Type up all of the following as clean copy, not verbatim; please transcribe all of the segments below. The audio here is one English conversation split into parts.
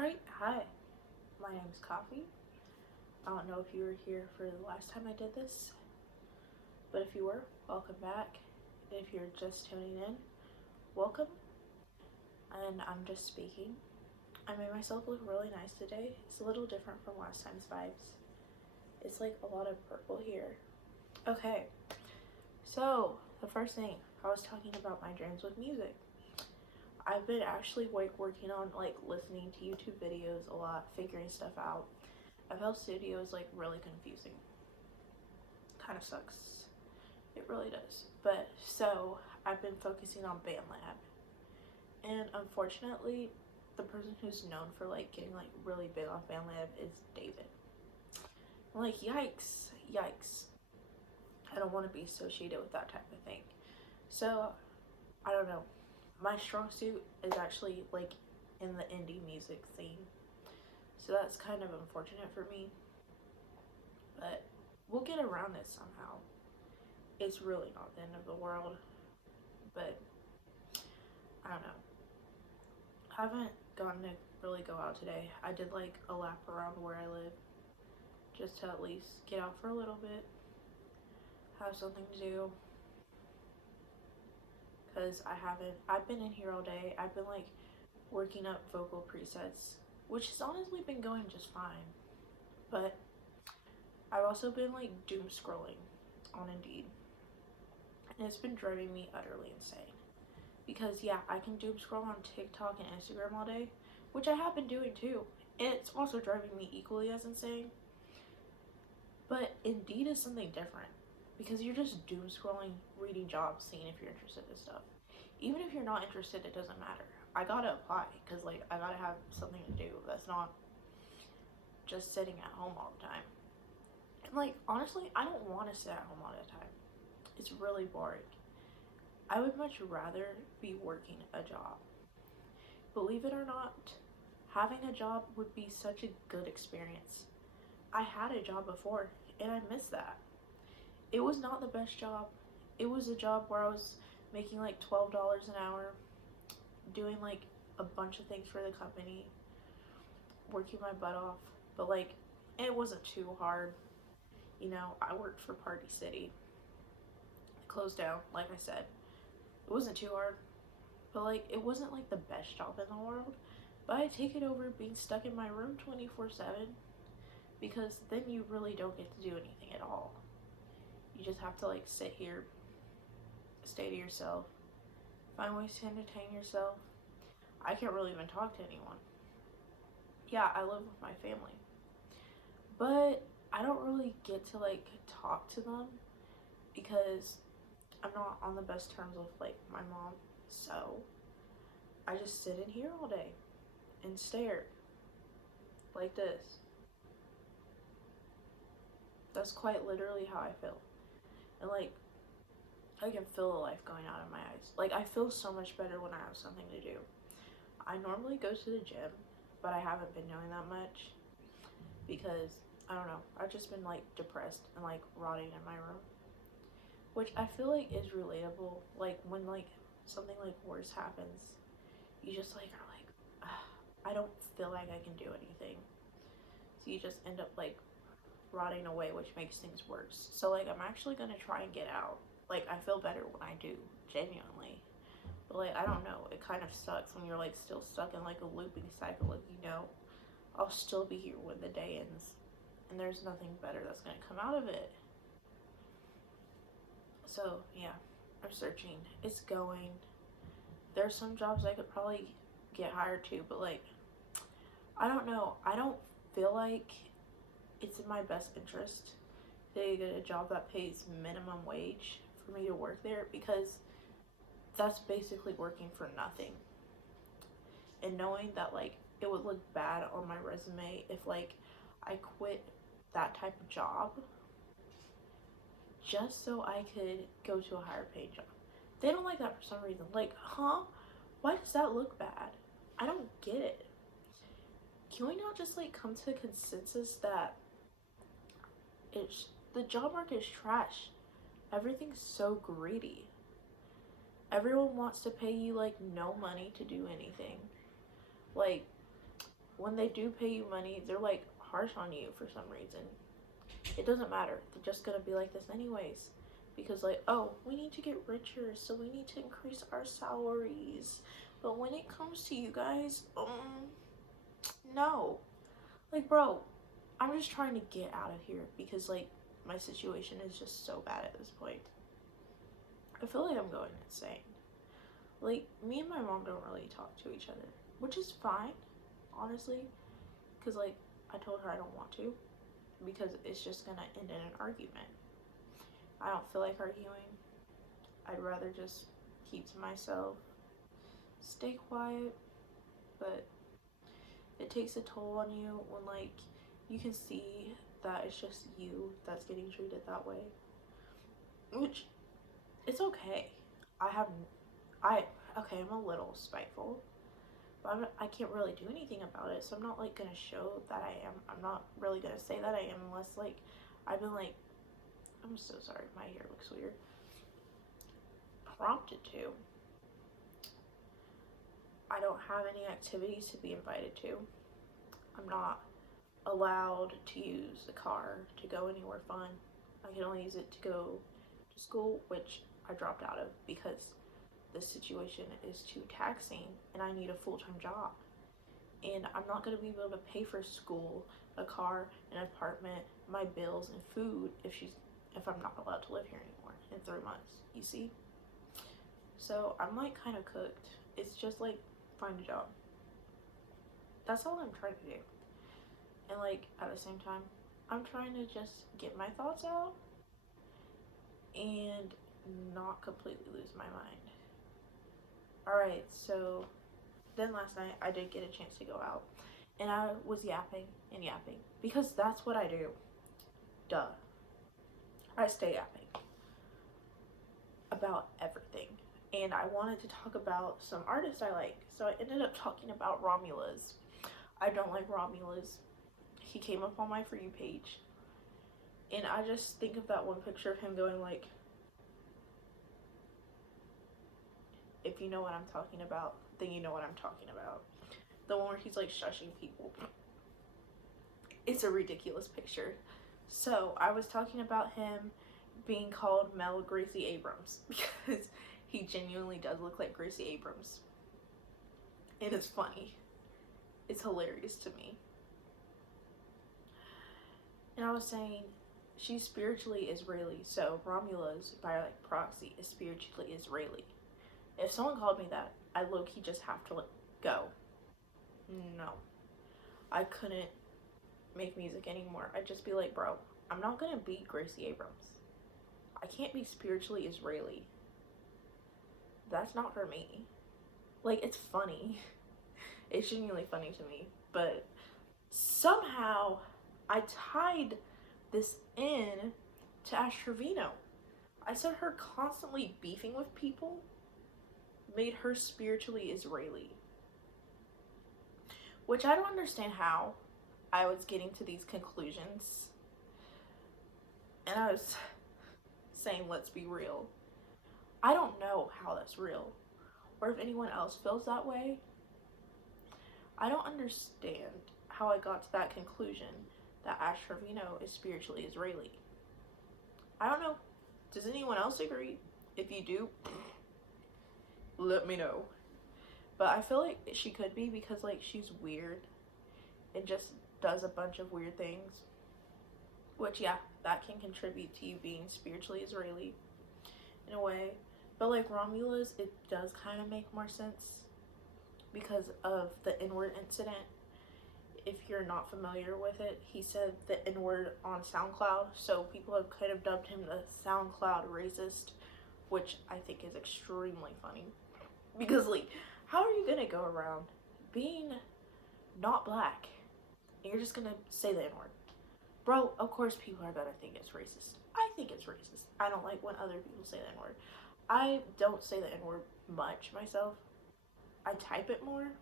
Alright, hi, my name's Coffee. I don't know if you were here for the last time I did this, but if you were, welcome back. If you're just tuning in, welcome. And I'm just speaking. I made myself look really nice today. It's a little different from last time's vibes. It's like a lot of purple here. Okay, so the first thing, I was talking about my dreams with music. I've been actually working on listening to YouTube videos a lot, figuring stuff out. FL Studio is really confusing. Kind of sucks. It really does. But so I've been focusing on BandLab, and unfortunately, the person who's known for getting really big on BandLab is David. I'm like, yikes, yikes. I don't want to be associated with that type of thing. So I don't know. My strong suit is actually in the indie music scene. So that's kind of unfortunate for me. But we'll get around it somehow. It's really not the end of the world. But I don't know. I haven't gotten to really go out today. I did a lap around where I live. Just to at least get out for a little bit. Have something to do. Because I've been in here all day. I've been working up vocal presets, which has honestly been going just fine. But I've also been doom scrolling on Indeed, and it's been driving me utterly insane. Because yeah, I can doom scroll on TikTok and Instagram all day, which I have been doing too. It's also driving me equally as insane. But Indeed is something different. Because you're just doom scrolling, reading jobs, seeing if you're interested in stuff. Even if you're not interested, it doesn't matter. I gotta apply, because I gotta have something to do that's not just sitting at home all the time. And honestly, I don't want to sit at home all the time. It's really boring. I would much rather be working a job. Believe it or not, having a job would be such a good experience. I had a job before, and I miss that. It was not the best job. It was a job where I was making $12 an hour, doing a bunch of things for the company, working my butt off, but it wasn't too hard. You know, I worked for Party City. It closed down, like I said. It wasn't too hard, but it wasn't the best job in the world. But I take it over being stuck in my room 24/7, because then you really don't get to do anything at all. You just have to sit here, stay to yourself, find ways to entertain yourself. I can't really even talk to anyone. Yeah, I live with my family, but I don't really get to talk to them because I'm not on the best terms with my mom. So I just sit in here all day and stare like this. That's quite literally how I feel. And I can feel the life going out of my eyes. I feel so much better when I have something to do. I normally go to the gym, but I haven't been doing that much because, I don't know, I've just been depressed and rotting in my room. Which I feel is relatable. When something worse happens, you just are I don't feel like I can do anything. So you just end up rotting away, which makes things worse. So I'm actually gonna try and get out. I feel better when I do, genuinely. But I don't know, it kind of sucks when you're still stuck in a looping cycle of, I'll still be here when the day ends, and there's nothing better that's gonna come out of it. So yeah, I'm searching. It's going. There's some jobs I could probably get hired to, but I don't know. I don't feel like it's in my best interest to get a job that pays minimum wage for me to work there, because that's basically working for nothing. And knowing that it would look bad on my resume if I quit that type of job just so I could go to a higher paid job. They don't like that for some reason. Huh? Why does that look bad? I don't get it. Can we not just come to a consensus that the job market is trash? Everything's so greedy. Everyone wants to pay you no money to do anything. when they do pay you money, they're like harsh on you for some reason. It doesn't matter. They're just gonna be like this anyways. Because like, oh, we need to get richer, so we need to increase our salaries. But when it comes to you guys, no. Like, bro, I'm just trying to get out of here because like my situation is just so bad at this point. I feel like I'm going insane. Like, me and my mom don't really talk to each other, which is fine, honestly, because like I told her I don't want to, because it's just gonna end in an argument. I don't feel like arguing. I'd rather just keep to myself, stay quiet, but it takes a toll on you when like you can see that it's just you that's getting treated that way, which it's okay. Okay, I'm a little spiteful, but I can't really do anything about it, so I'm not like gonna show that I am. I'm not really gonna say that I am unless like I've been like, I'm so sorry, my hair looks weird, prompted to. I don't have any activities to be invited to. I'm not allowed to use the car to go anywhere fun. I can only use it to go to school, which I dropped out of because the situation is too taxing and I need a full-time job. And I'm not going to be able to pay for school, a car, an apartment, my bills, and food if I'm not allowed to live here anymore in 3 months, you see? So I'm like kind of cooked. It's just like, find a job. That's all I'm trying to do. And like at the same time, I'm trying to just get my thoughts out and not completely lose my mind. Alright, so then last night I did get a chance to go out and I was yapping and yapping because that's what I do. Duh. I stay yapping about everything. And I wanted to talk about some artists I like. So I ended up talking about Romulus. I don't like Romulus. He came up on my For You page. And I just think of that one picture of him going like, if you know what I'm talking about, then you know what I'm talking about. The one where he's like shushing people. It's a ridiculous picture. So I was talking about him being called Mel Gracie Abrams because he genuinely does look like Gracie Abrams. It is funny. It's hilarious to me. And I was saying, she's spiritually Israeli, so Romulus, by like proxy, is spiritually Israeli. If someone called me that, I low-key just have to go. No. I couldn't make music anymore. I'd just be like, bro, I'm not gonna be Gracie Abrams. I can't be spiritually Israeli. That's not for me. Like, it's funny. It's genuinely funny to me. But somehow I tied this in to Ash Trevino. I said her constantly beefing with people made her spiritually Israeli. Which I don't understand how I was getting to these conclusions. And I was saying, let's be real. I don't know how that's real, or if anyone else feels that way. I don't understand how I got to that conclusion that Ash Trevino is spiritually Israeli. I don't know. Does anyone else agree? If you do, let me know. But I feel like she could be because like she's weird and just does a bunch of weird things. Which, yeah, that can contribute to you being spiritually Israeli in a way. But like Romulus, it does kind of make more sense because of the N-word incident. If you're not familiar with it, he said the N-word on SoundCloud, so people have kind of dubbed him the SoundCloud racist, which I think is extremely funny. Because like, how are you gonna go around being not black and you're just gonna say the N-word? Bro, of course people are gonna think it's racist. I think it's racist. I don't like when other people say the N-word. I don't say the N-word much myself. I type it more,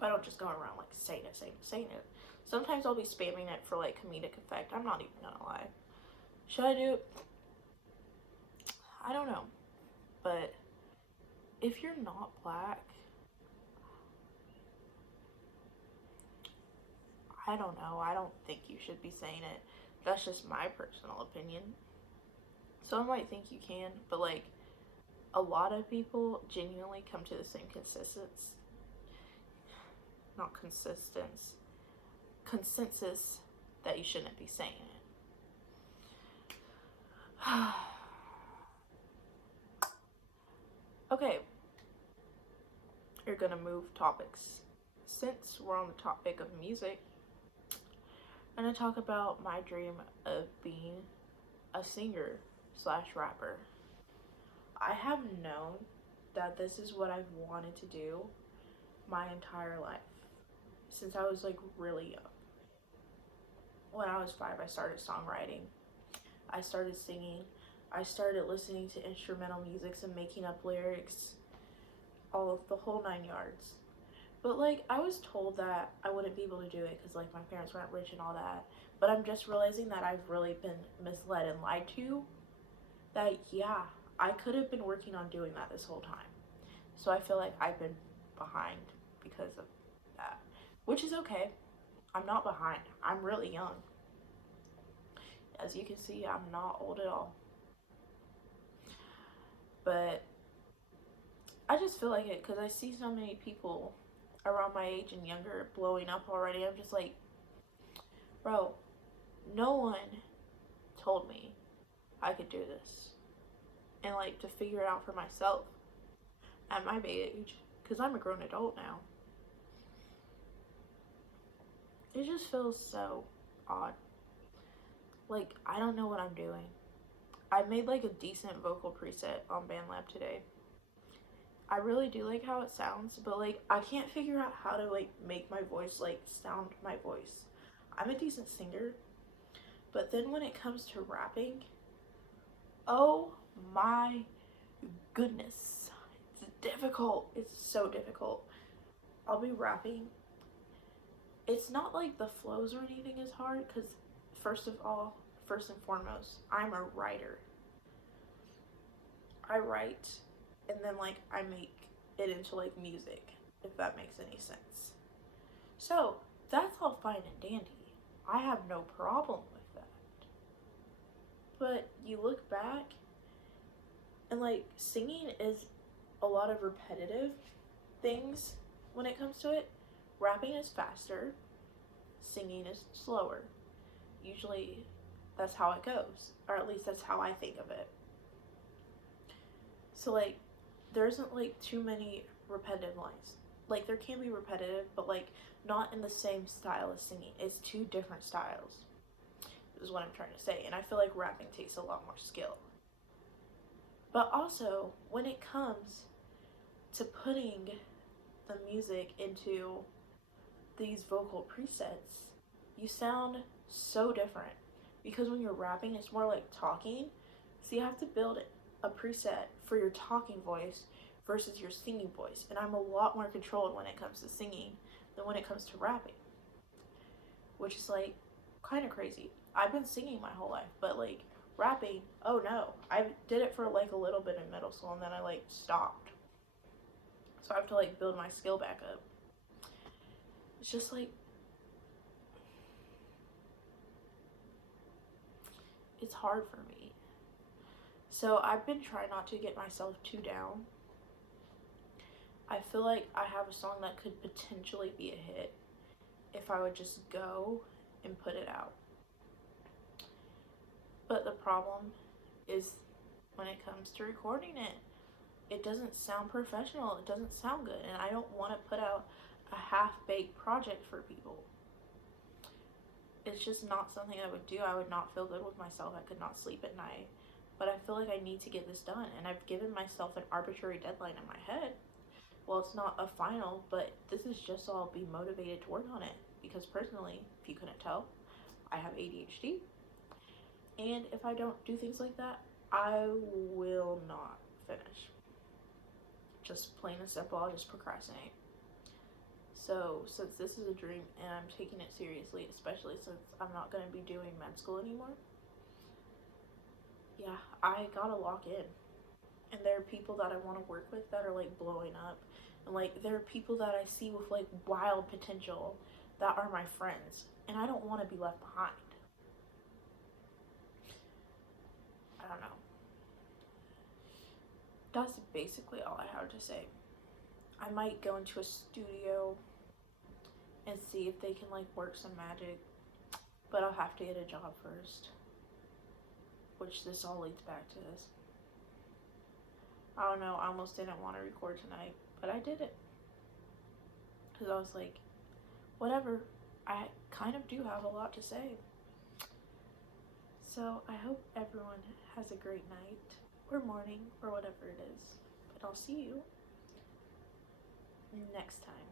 but I don't just go around like saying it. Sometimes I'll be spamming it for like comedic effect. I'm not even gonna lie. Should I do it? I don't know. But if you're not black, I don't know. I don't think you should be saying it. That's just my personal opinion. Some might think you can, but like a lot of people genuinely come to the same consensus that you shouldn't be saying it. Okay, you're gonna move topics. Since we're on the topic of music, I'm gonna talk about my dream of being a singer slash rapper. I have known that this is what I've wanted to do my entire life since I was like really young. When I was 5, I started songwriting. I started singing. I started listening to instrumental musics and making up lyrics, all of the whole 9 yards. But like I was told that I wouldn't be able to do it because like my parents weren't rich and all that. But I'm just realizing that I've really been misled and lied to. That yeah, I could have been working on doing that this whole time. So I feel like I've been behind because of that, which is okay. I'm not behind. I'm really young. As you can see, I'm not old at all. But I just feel like it because I see so many people around my age and younger blowing up already. I'm just like, bro, no one told me I could do this. And like to figure it out for myself at my age, because I'm a grown adult now. It just feels so odd. Like, I don't know what I'm doing. I made like a decent vocal preset on BandLab today. I really do like how it sounds, but like I can't figure out how to like make my voice like sound my voice. I'm a decent singer, but then when it comes to rapping, oh my goodness, it's difficult. It's so difficult. I'll be rapping. It's not like the flows or anything is hard because first and foremost, I'm a writer. I write and then like I make it into like music, if that makes any sense. So that's all fine and dandy. I have no problem with that. But you look back and like singing is a lot of repetitive things when it comes to it. Rapping is faster, singing is slower. Usually that's how it goes, or at least that's how I think of it. So like there isn't like too many repetitive lines. Like there can be repetitive, but like not in the same style as singing. It's two different styles, is what I'm trying to say. And I feel like rapping takes a lot more skill. But also when it comes to putting the music into these vocal presets, you sound so different. Because when you're rapping, it's more like talking. So you have to build a preset for your talking voice versus your singing voice. And I'm a lot more controlled when it comes to singing than when it comes to rapping. Which is like kind of crazy. I've been singing my whole life, but like rapping, oh no. I did it for like a little bit in middle school and then I like stopped. So I have to like build my skill back up. It's just like, it's hard for me. So I've been trying not to get myself too down. I feel like I have a song that could potentially be a hit if I would just go and put it out. But the problem is when it comes to recording it, it doesn't sound professional. It doesn't sound good. And I don't want to put out a half-baked project for people. It's just not something I would do. I would not feel good with myself. I could not sleep at night. But I feel like I need to get this done. And I've given myself an arbitrary deadline in my head. Well, it's not a final, but this is just so I'll be motivated to work on it. Because personally, if you couldn't tell, I have ADHD. And if I don't do things like that, I will not finish. Just plain and simple, I'll just procrastinate. So since this is a dream and I'm taking it seriously, especially since I'm not going to be doing med school anymore, yeah, I gotta lock in. And there are people that I want to work with that are like blowing up. And like there are people that I see with like wild potential that are my friends, and I don't want to be left behind. I don't know. That's basically all I have to say. I might go into a studio and see if they can like work some magic, but I'll have to get a job first. Which this all leads back to this. I don't know, I almost didn't want to record tonight, but I did it. Because I was like, whatever, I kind of do have a lot to say. So I hope everyone has a great night, or morning, or whatever it is. But I'll see you next time.